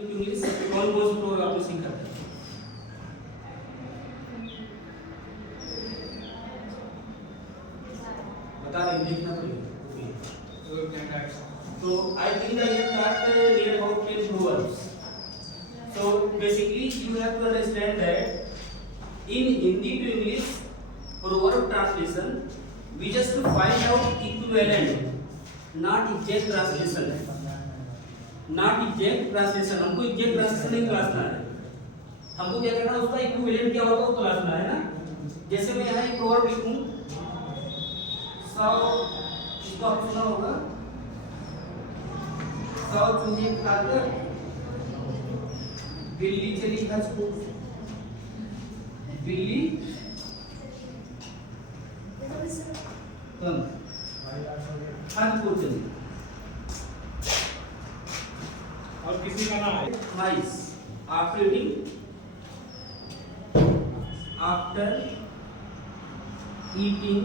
English कौन कौन से प्रोग्राम आपने सीखा था? बता रहे देखना पड़ेगा। So I think that you start near about 10 proverbs. So basically you have to understand that in Hindi to English proverb translation we just to find out equivalent, not exact translation. Not exact translation, हमको exact translation नहीं तलाशना है, हमको क्या करना है उसका equivalent क्या होगा वो तलाशना है ना। जैसे मैं यहाँ एक प्रोवर्ब लिखूं, 100, इसको आप सुना होगा, 100 चूहे खाकर बिल्ली चली हज को, बिल्ली हज को चली। और किसी का नाम है Mice after eating, after eating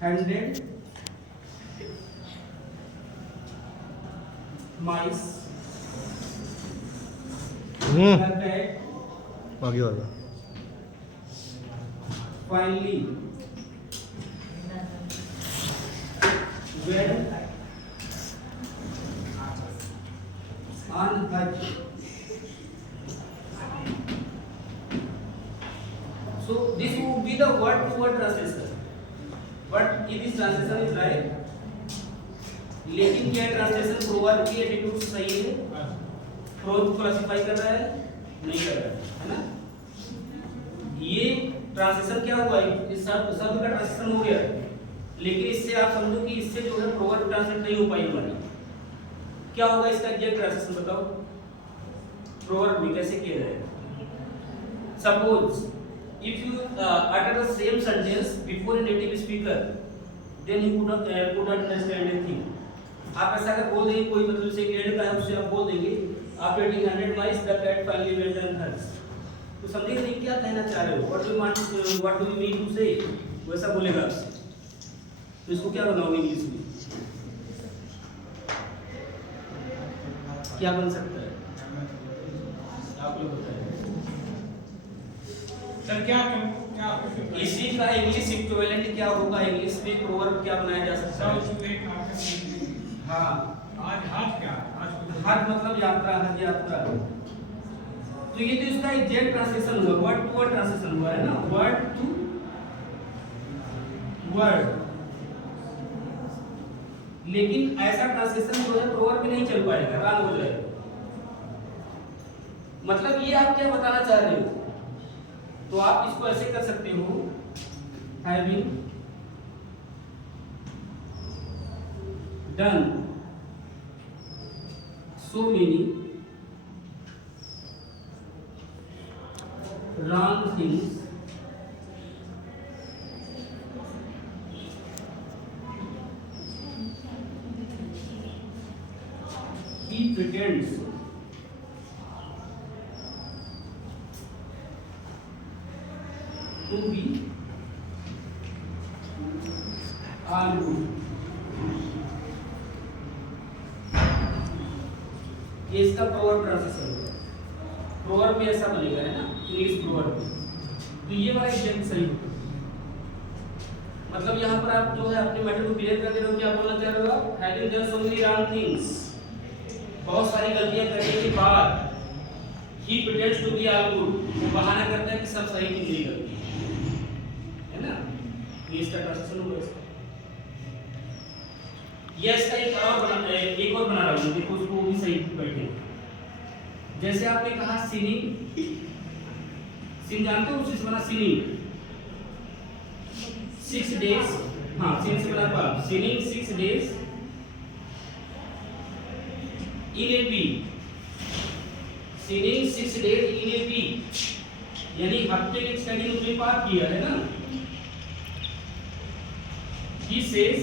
100 mice, the cat आगे वाला finally went on Hajj. So this would be the word to word translation, but in this translation is right. लेकिन क्या ट्रांसलेशन प्रोवर्ब की एटीट्यूड सही है? प्रोवर्ब को classify कर रहा है? नहीं कर रहा है ना। ये ट्रांसलेशन क्या हुआ, इस शब्द का ट्रांसलेशन हो गया, लेकिन इससे आप समझो कि इससे जो है प्रोवर्ब ट्रांसलेट नहीं हो पाई हमारी। क्या होगा इसका एग्जैक्ट ट्रांसलेशन बताओ, प्रोवर्ब में कैसे किया जाएगा? Suppose if you utter the same sentence before a native speaker, then he could not understand anything. आप ऐसा अगर बोल देंगे, कोई मतलब से इंग्लैंड का है उससे आप बोल देंगे आप eating 100 mice, the cat finally went on hers, तो समझेगा नहीं क्या कहना चाह रहे हो, what do you mean to say, वैसा बोलेगा आपसे। तो इसको क्या बनाओगे इंग्लिश में, क्या बन सकता है आप लोग बताएं। सर क्या क्या इसी का इंग्लिश इक्विवेलेंट क्या होगा, इंग्लिश में प्रोवर्ब क्या बनाया जा सकता है? हाँ, आज हाथ क्या हज मतलब यात्रा, हज यात्रा। तो ये तो इसका एग्जैक्ट ट्रांसलेशन हुआ, वर्ड टू वर्ड ट्रांसलेशन हुआ है ना, वर्ड टू वर्ड। लेकिन ऐसा ट्रांसलेशन जो है प्रोवर्ब में नहीं चल पाएगा, रॉन्ग हो जाएगा। मतलब ये आप क्या बताना चाह रहे हो, तो आप इसको ऐसे कर सकते हो, having done so many wrong things he pretends to be all good। ये इसका प्रोवर्ब ट्रांसलेशन होगा, प्रोवर्ब में ऐसा बनेगा है ना इंग्लिश प्रोवर्ब में। तो ये वाला एग्जैक्ट सही होगा, मतलब यहाँ पर आप जो है अपने मैटर को क्लियर कर दे रहे हो, क्या बोलना चाह रहे हो आप, having done so many wrong things, बहुत सारी गलतियां करने के बाद ही pretends to be all good, वो बहाना करता है कि सब सही नहीं करते है ना। ये इसका ट्रांसलेशन होगा इसका। ये इसका एक और बना रहा हूँ, देखो उसको भी सही बैठे। जैसे आपने कहा सिनिंग, सिन जानते हो उससे बना सिनिंग 6 days, हाँ सिन से बना पाप, sinning 6 days in a week, sinning 6 days in a week, यानी हफ्ते के 6 दिन उसने पाप किया है ना। He says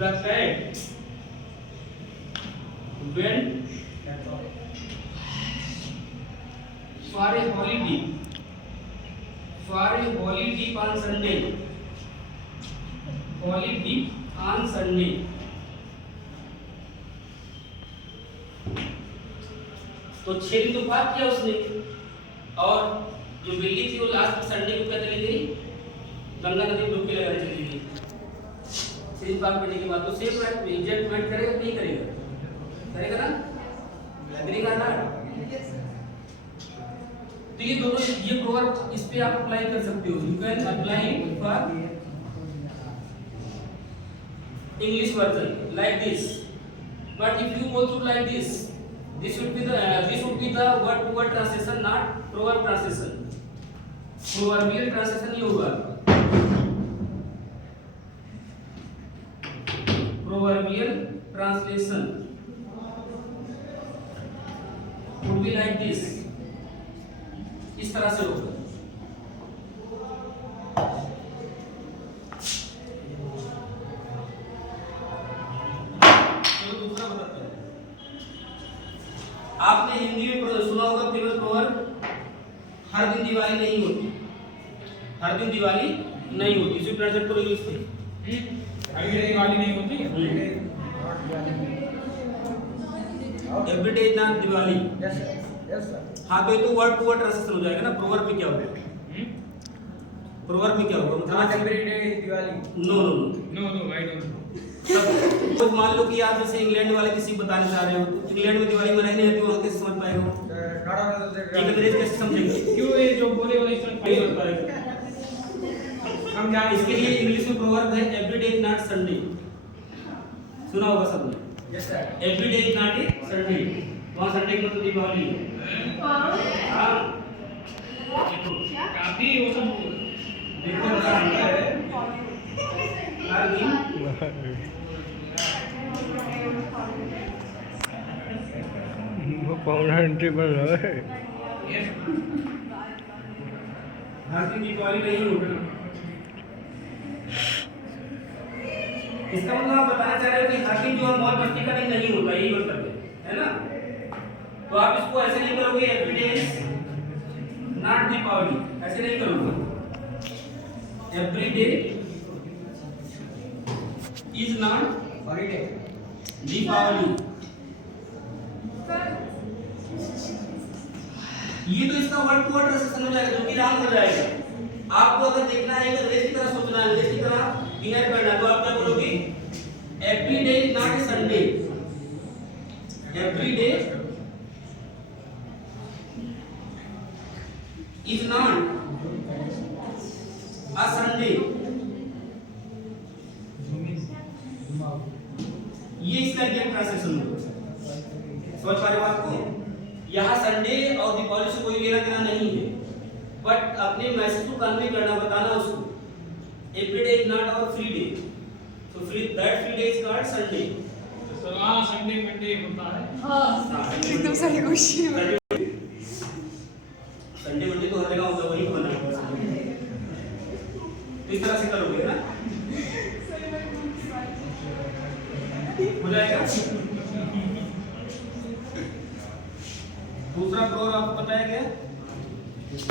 the cat went for a holiday on Sunday, holiday on Sunday. तो 6 दिन तो पाप किया उसने, और जो बिल्ली थी वो लास्ट संडे को क्या चली गई, गंगा नदी में डुबकी लगाने चली गई। 6 दिन पाप करने के बाद तो सेफ एडजस्टमेंट करेगा नहीं करेगा, करेगा ना, एग्री करना। तो ये दोनों ये प्रोवर्ब इस पे आप अप्लाई कर सकते हो, you can apply for English version like this, but if you go through like this, this would be the word to word translation, not proverb translation. Proverbial translation नहीं होगा, proverbial translation would be like this, इस तरह से होगा। चलो दूसरा बताते हैं। आपने हिंदी में सुना होगा फेमस प्रोवर्ब, हर दिन दिवाली नहीं होती, हर दिन दिवाली नहीं होती, इसे ट्रांसलेट करो इंग्लिश में। दिवाली नहीं होती, every day is not Diwali. Yes sir. हाँ, तो ये तो वर्ड टू वर्ड ट्रांसलेशन हो जाएगा ना। प्रोवर्ब में क्या होगा, प्रोवर्ब में क्या होगा, not every day is Diwali. No no no no I don't know. तो मान लो कि आप जैसे इंग्लैंड वाले किसी को बताना चाह रहे हो, तो इंग्लैंड में दिवाली मनाई नहीं जाती, वहाँ कैसे समझ पाएगा वो, एक अंग्रेज कैसे समझेगा, क्यों ये जो बोले वाले इस तरह नहीं समझ पाएगा। हम जान इसके लिए इंग्लिश में प्रोवर्ब है every day is not Sunday, सुना होगा सबने, yes sir. Every day is not a Sunday, वहाँ संडे का मतलब दिवाली है। हाँ देखो काफी वो सब देखो क्या होता है, हर दिन वो पौना टेबल है। हर दिन दिवाली नहीं होगी। इसका मतलब आप बताना चाह रहे हो कि हर दिन जो मौज मस्ती का दिन नहीं होता, यही मतलब है ना। तो आप इसको ऐसे नहीं करोगे every day is not Deepavali, ऐसे नहीं करोगे, every day is not holiday. Deepavali. ये तो इसका वर्ड टू वर्ड ट्रांसलेशन हो जाएगा, जो कि राम हो जाएगा। आपको अगर देखना है कि अंग्रेज की तरह सोचना है, अंग्रेज की तरह बिहेव करना है, तो आप क्या बोलोगे, every day is not a Sunday, every day is not a Sunday. ये इसका एग्जैक्ट ट्रांसलेशन होगा। समझ पा रहे हो आपको, यहाँ संडे और दीपावली से कोई लेना देना नहीं है, बट अपने मैसेज को कन्वे करना, बताना उसको, every day is not our free day, so free that free day is called Sunday. सलाह संडे मंडे होता है। एकदम सही क्वेश्चन। संडे मंडे तो हर जगह होगा, वही तो बना है। इस तरह से करोगे ना, हो जाएगा। दूसरा प्रोवर्ब आपको पता है क्या,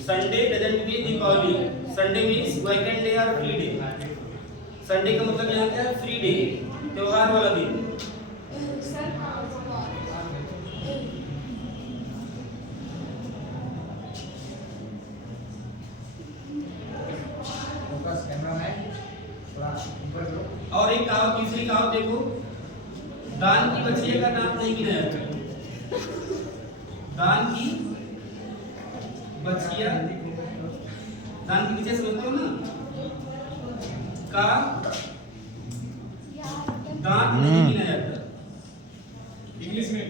Sunday doesn't mean Deepavali, Sunday means weekend day और फ्री डे। संडे का मतलब यहाँ क्या है, फ्री डे, त्योहार वाला दिन। फोकस कैमरामैन थोड़ा ऊपर करो। और एक कहावत, तीसरी कहावत देखो, दान की बच्चिया का दांत नहीं गिनाया जाता। दान की बच्चिया, दान की बच्चिया समझते हो ना, का दांत नहीं गिनाया जाता। इंग्लिश में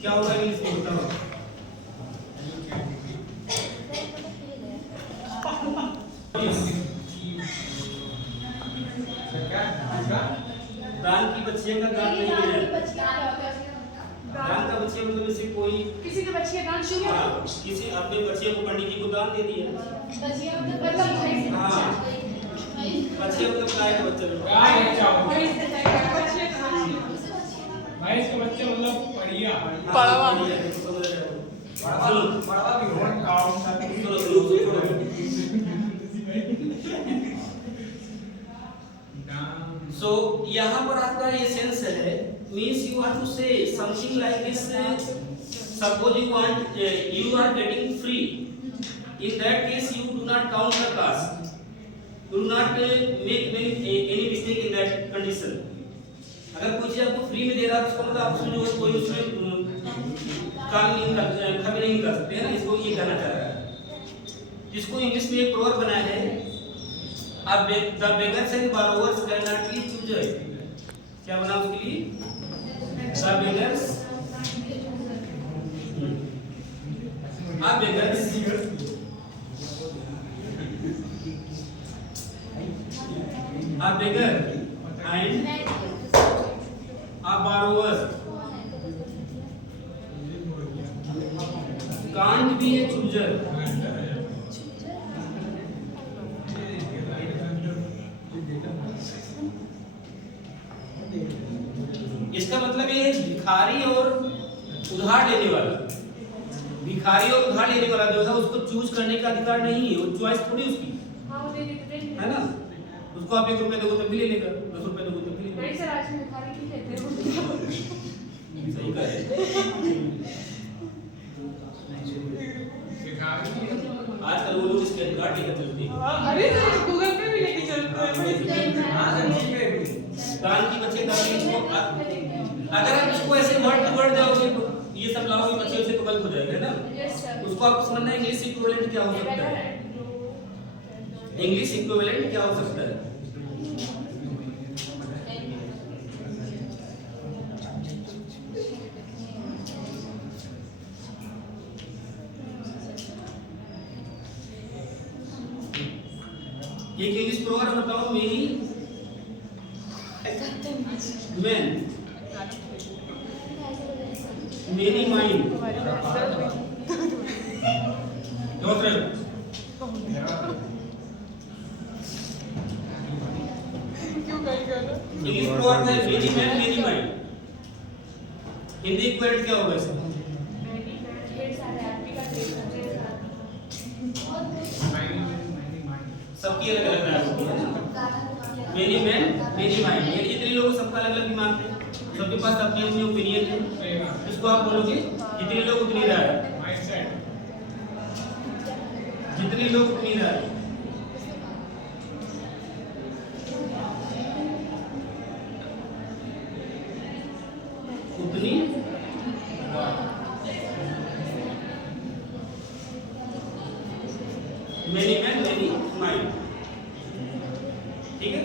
क्या होगा इंग्लिश में, बताओ। दान की बच्चिया का दांत नहीं गिनाया जाता। दान का बच्चिया मतलब जैसे कोई किसी के बच्चे का दान शून्य हाँ, किसी अपने बच्चे को पंडित जी को दान दे दिया। हाँ, बच्चे मतलब गाय का बच्चा लोग। गाय बच्चा होता है। बच्चे का दान शून्य। भैंस के बच्चे मतलब बढ़िया। पड़वा। बड़वा भी हो। सुनो सुनो सुनो। सो यहाँ पर आपका ये सेंस है, means you have to say something like this, suppose you want, you are getting free, in that case you do not count the caste, you do not make any mistake in that condition. अगर कोई चीज आपको free में दे रहा है तो उसका मतलब आप उसमें जो कोई उसमें काम नहीं कर, कमी नहीं कर सकते हैं ना, इसको ये कहना चाह रहा है। इसको इंग्लिश में एक प्रोवर्ब बना है, अब the beggars and borrowers can not be chooser. क्या बना उसके लिए? The beggars, a beggars, a beggar and a borrower can't be a chooser. इसका मतलब ये भिखारी और उधार लेने वाला, भिखारी और उधार लेने वाला जो है उसको चूज करने का अधिकार नहीं है, वो चॉइस थोड़ी उसकी है ना। उसको आप 1 रुपए दोगे तब भी ले लेगा, 10 रुपए दोगे तब भी ले लेगा। सर आज भिखारी की कहते हैं। सही कहे। आजकल वो लोग इसके कार्ड लेकर चलते हैं। अरे सर गूगल पे भी लेके चलते हैं। हाँ सर, जी पे भी। दान की बच्चे दान की इसको, अगर आप इसको ऐसे वर्ड टू वर्ड जाओगे तो ये सब लाओगे बच्चे उसे तो गलत हो जाएगा ना। Yes sir. उसको आपको समझना है इंग्लिश इक्विवेलेंट क्या हो सकता है, इंग्लिश इक्विवेलेंट क्या हो सकता है। ये इंग्लिश प्रोवर्ब बताओ, मेरी men, many mind, दूसरे क्यों कहीं करना? इंग्लिश प्रोवर्ब है many men, many mind। Hindi equivalent क्या होगा इसका? सबकी अलग अलग राय होती है ना। मेनी मैन मेनी माइंड, ये जितने लोग सबका अलग अलग दिमाग है, सबके पास अपनी अपनी ओपिनियन है, इसको आप बोलोगे जितने लोग उतनी राय, माइंडसेट। जितने लोग उतनी राय। उतनी मेनी मैन मेनी माइंड, ठीक है।